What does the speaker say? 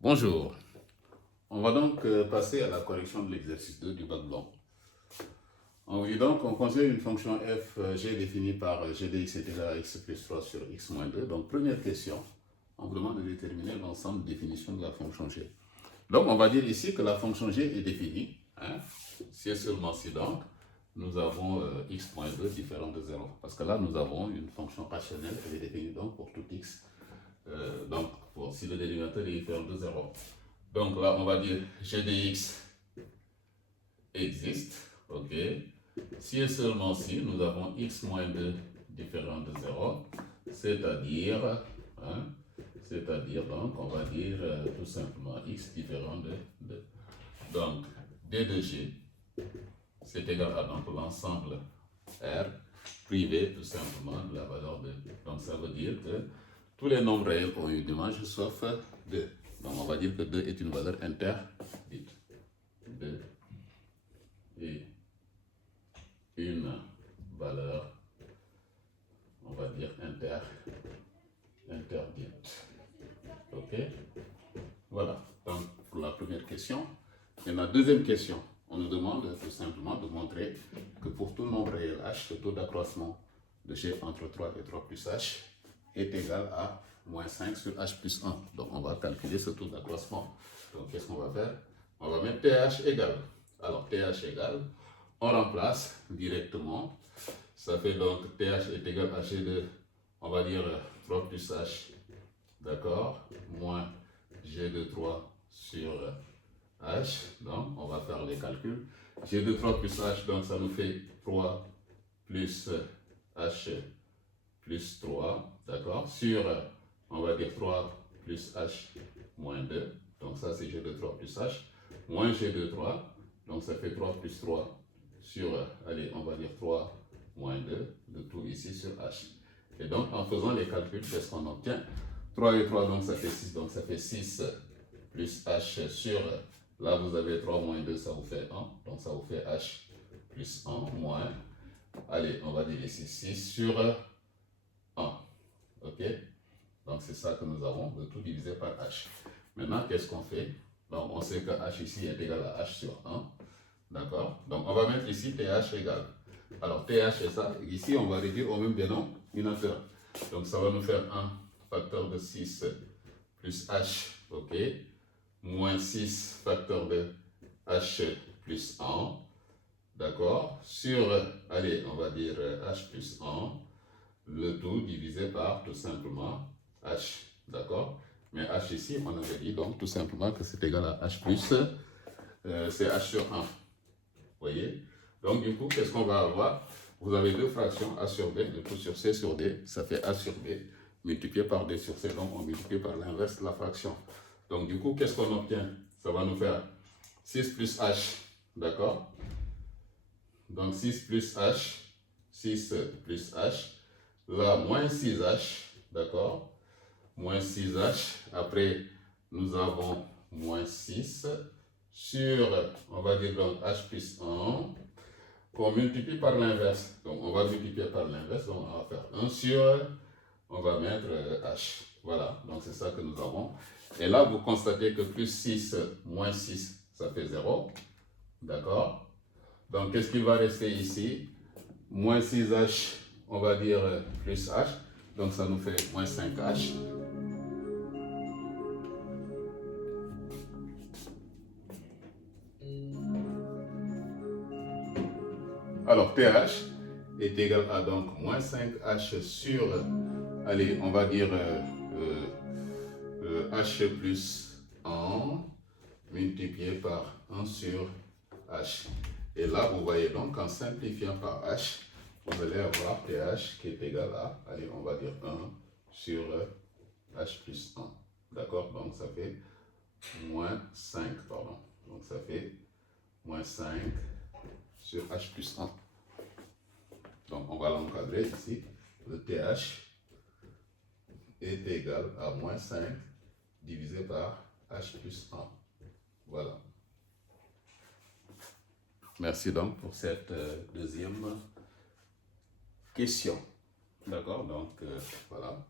Bonjour, on va donc passer à la correction de l'exercice 2 du bac blanc. On considère une fonction f g définie par g de x est égal à x plus 3 sur x moins 2. Donc première question, on vous demande de déterminer l'ensemble de définition de la fonction g. Donc on va dire ici que la fonction g est définie, si et seulement si donc nous avons x moins 2 différent de 0. Parce que là nous avons une fonction rationnelle, elle est définie donc pour tout x. Si le dénominateur est différent de 0. Donc là, on va dire g de x existe, ok. Si et seulement si nous avons x moins 2 différent de 0, c'est-à-dire, donc, on va dire tout simplement x différent de 2. Donc, d de g, c'est égal à donc l'ensemble R privé tout simplement de la valeur de 2. Donc, ça veut dire que tous les nombres réels ont une image sauf 2. Donc on va dire que 2 est une valeur interdite. 2 est une valeur, on va dire, interdite. Ok? Voilà. Donc pour la première question. Maintenant, deuxième question. On nous demande tout simplement de montrer que pour tout nombre réel h, le taux d'accroissement de g entre 3 et 3 plus h est égal à moins 5 sur h plus 1. Donc on va calculer ce taux d'accroissement. Donc qu'est-ce qu'on va faire? On va mettre TH égale. Alors TH égale, on remplace directement. Ça fait donc TH est égal à G de, on va dire 3 plus H, d'accord, moins G de 3 sur H. Donc on va faire les calculs. G de 3 plus H, donc ça nous fait 3 plus H plus 3, d'accord, sur, on va dire 3 plus H moins 2, donc ça c'est G de 3 plus H, moins G de 3, donc ça fait 3 plus 3 sur, allez, on va dire 3 moins 2, de tout ici sur H. Et donc en faisant les calculs, qu'est-ce qu'on obtient? 3 et 3, donc ça fait 6, donc ça fait 6 plus H sur, là vous avez 3 moins 2, ça vous fait 1, donc ça vous fait H plus 1 moins, allez, on va dire ici 6 sur 1. Ok? Donc c'est ça que nous avons, de tout diviser par h. Maintenant, qu'est-ce qu'on fait? Donc on sait que h ici est égal à h sur 1. D'accord? Donc on va mettre ici th égale. Alors th est ça. Ici, on va réduire au même dénominateur. Donc ça va nous faire 1 facteur de 6 plus h, ok? Moins 6 facteur de h plus 1. D'accord? Sur, allez, on va dire h plus 1. Le tout divisé par tout simplement h, d'accord? Mais h ici, on avait dit donc tout simplement que c'est égal à h plus, c'est h sur 1, vous voyez? Donc du coup, qu'est-ce qu'on va avoir? Vous avez deux fractions, a sur b, le tout sur c sur d, ça fait a sur b, multiplié par d sur c, donc on multiplie par l'inverse de la fraction. Donc du coup, qu'est-ce qu'on obtient? Ça va nous faire 6 plus h, d'accord? Donc 6 plus h, 6 plus h, là, moins 6h, d'accord? Moins 6h. Après, nous avons moins 6 sur, on va dire donc h plus 1, qu'on multiplie par l'inverse. Donc, on va multiplier par l'inverse, donc on va faire 1 sur, on va mettre h. Voilà, donc c'est ça que nous avons. Et là, vous constatez que plus 6, moins 6, ça fait 0. D'accord? Donc, qu'est-ce qui va rester ici? Moins 6h, on va dire plus h, donc ça nous fait moins 5h. Alors pH est égal à donc moins 5h sur, allez, on va dire h plus 1 multiplié par 1 sur h. Et là, vous voyez donc en simplifiant par h, vous allez avoir pH qui est égal à, allez, on va dire 1 sur h plus 1. D'accord? Donc ça fait moins 5, pardon. Donc ça fait moins 5 sur h plus 1. Donc on va l'encadrer ici. Le TH est égal à moins 5 divisé par h plus 1. Voilà. Merci donc pour cette deuxième question. D'accord? Donc voilà.